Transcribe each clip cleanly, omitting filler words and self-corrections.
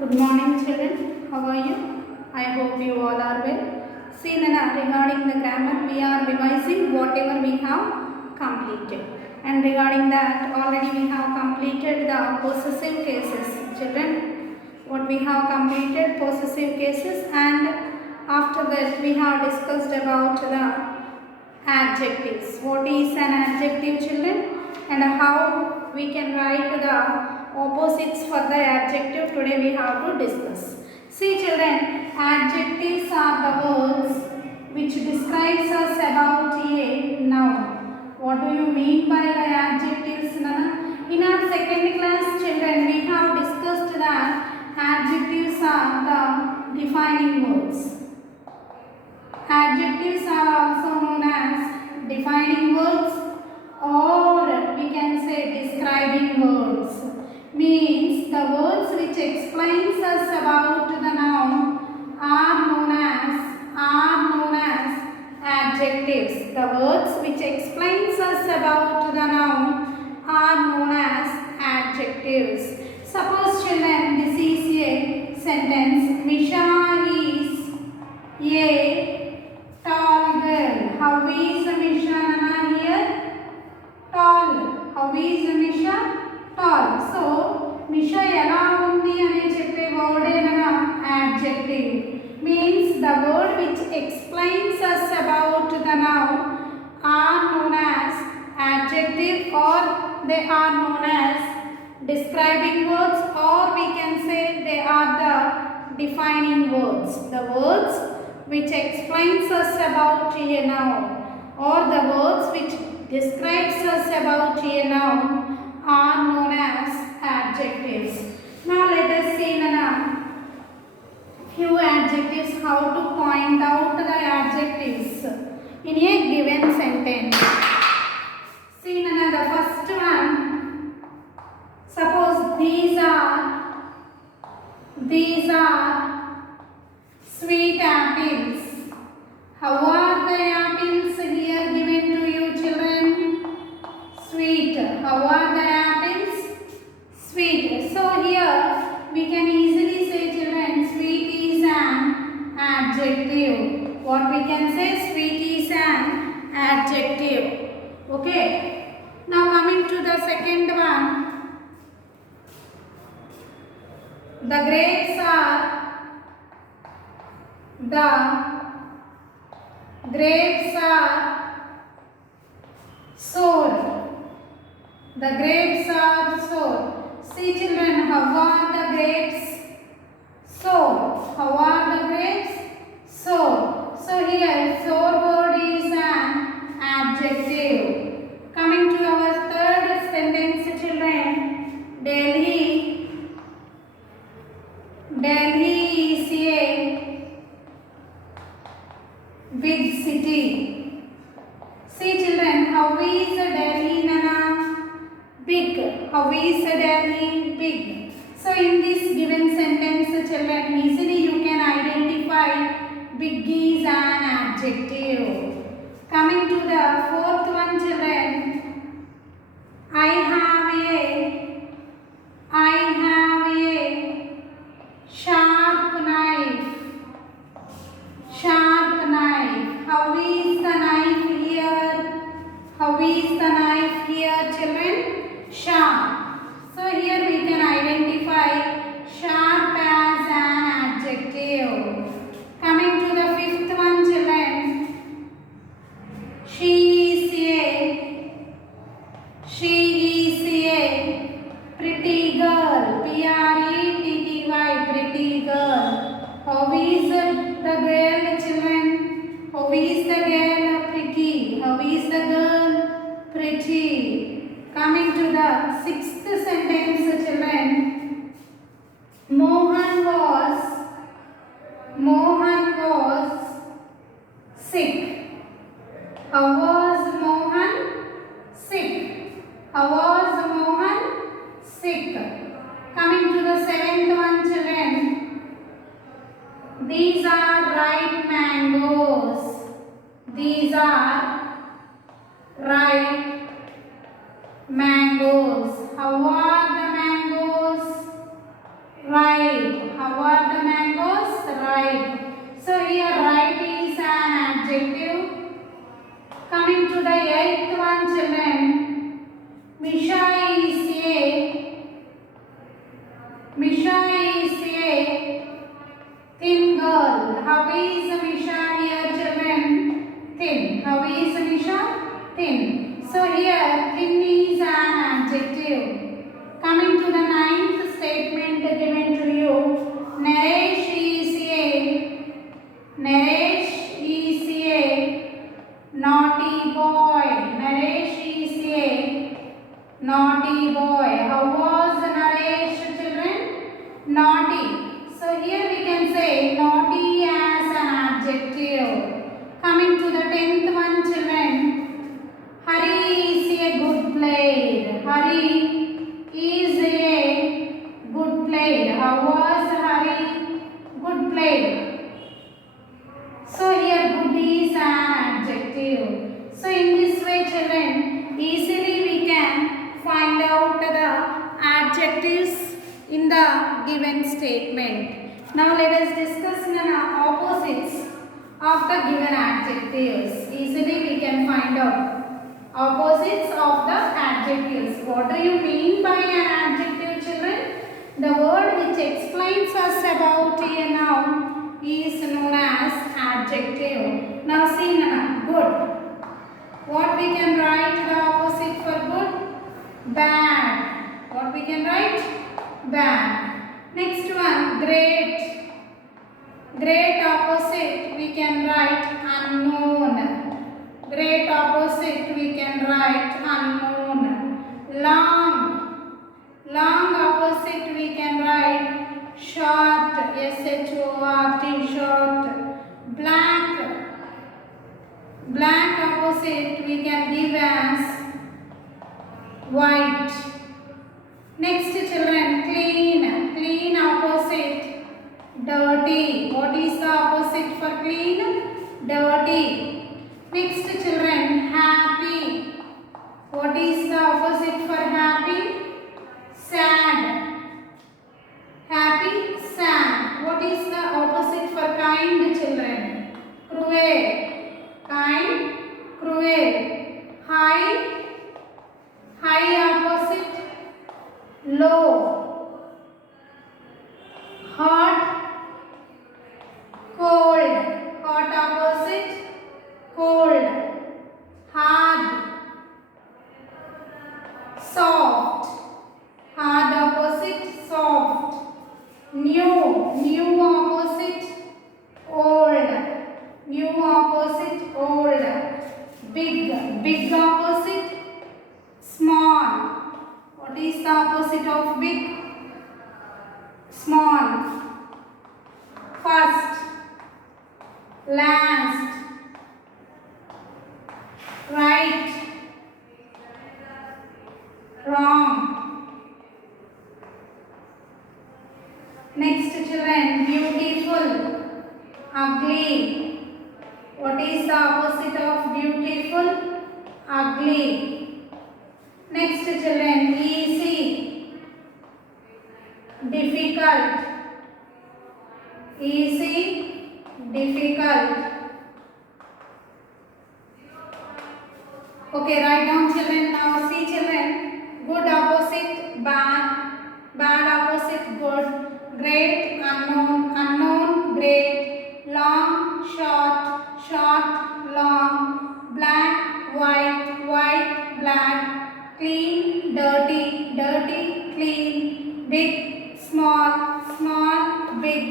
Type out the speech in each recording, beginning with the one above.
Good morning, children. How are you? I hope you all are well. See, Nana, regarding the grammar, we are revising whatever we have completed. And regarding that, already we have completed the possessive cases. Children, what we have completed possessive cases, and after that we have discussed about the adjectives. What is an adjective, children? And how we can write the opposites for the adjective. Today we have to discuss. See, children, adjectives are the words which describes us about a noun. What do you mean by the adjectives, Nana? In our second class, children, we have discussed that adjectives are the defining words. Adjectives are also known as defining words, or we can say describing words. Means the words which explains us about the noun are known as adjectives. The words which explains us about the noun are known as adjectives. Suppose, children, this is a sentence. Misha is a tall girl. How is Misha, Nana, here? Tall. How is Misha? Tall. So, Misha ఎలా ఉంది అని చెప్పే word ఏదైనా adjective. Means the word which explains us about the noun are known as adjective, or they are known as describing words, or we can say they are the defining words. The words which explains us about a noun, or the words which describes us about a noun are known as adjectives. Now let us see few adjectives, how to point out the adjectives in a given sentence. See, the first one. Suppose these are sweet apples. How are the apples here given to you, children? Sweet. How are the apples? Sweet. So here we can easily say, children, sweet is an adjective. What we can say? Sweet is an adjective. Okay. Now coming to the second one. The grapes are sour. The grapes are sour. See, children, how are the grapes? Sour. How are the grapes? Sour. So here, sour word is an adjective. Coming to our third sentence, children. Delhi is a big city. See, children, how is Delhi, Nana? Big. How is Delhi? Big. So in this given sentence, children, easily you can identify big is an adjective. Coming to the fourth one, children. I have a sharp knife. Sharp knife. How is the knife here? How is the knife here, children? Sharp. So here we can identify sharp as an adjective. Coming to the fifth one, children. She is a pretty girl. P-R-E-T-T-Y. Pretty girl. How is the girl, children? How is the girl? Pretty. How is the girl? Pretty. Coming to the sixth sentence, children. Mohan was sick. How was Mohan? Sick. How was Mohan? Sick. Coming to the seventh one, children. These are ripe mangoes. These are ripe mangoes. How are the mangoes? Ripe. adjectives in the given statement. Now let us discuss the opposites of the given adjectives. Easily we can find out opposites of the adjectives. What do you mean by an adjective, children? The word which explains us about a noun is known as adjective. Now see Nana, good. What we can write the opposite for good? Bad. What we can write? Bad. Next one, great. Great opposite we can write unknown. Great opposite we can write unknown. Long. Long opposite we can write short. S-H-O-R-T, short. Black. Black opposite we can give as white. Next children, clean. Clean opposite dirty. What is the opposite for clean? Dirty. Next children, happy. What is the opposite for happy? Sad. Happy, sad. What is the opposite for kind, children? Cruel. Kind, cruel. High, high opposite low. Hot, cold. Hot opposite cold. Hard, soft. Hard opposite soft. New. New opposite old. New opposite old. Big. Big opposite small. What is the opposite of big? Small. First. Last. Right. Wrong. Next children, beautiful. Ugly. What is the opposite of beautiful? Ugly. Next children, easy. Difficult. Easy, difficult. Okay, write down children. Now see children. Good opposite bad. Bad opposite good. Great unknown. Unknown great. Long short. Short long. Black white. White black. Clean dirty. Dirty clean. Big small. Small big.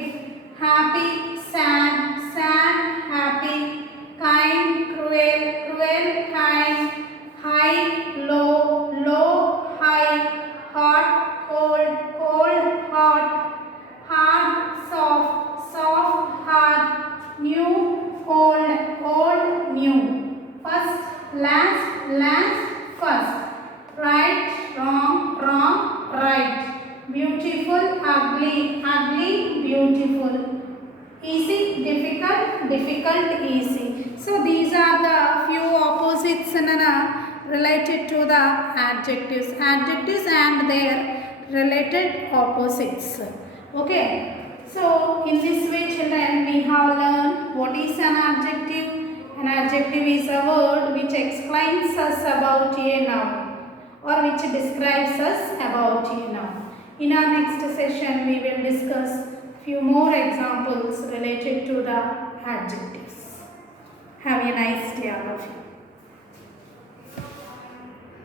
Happy sad. Sad happy. Kind cruel. Cruel kind. High low. Low high. Hot cold. Cold hot. Hard soft. Soft hard. New old. Old new. First last. Last first. Right wrong. Wrong right. Beautiful ugly. Ugly beautiful. Easy, difficult, difficult, easy. So these are the few opposites related to the adjectives. Adjectives and their related opposites. Okay. So in this way children we have learned what is an adjective. An adjective is a word which explains us about a noun or which describes us about a noun. In our next session we will discuss few more examples related to the adjectives. Have a nice day all of you.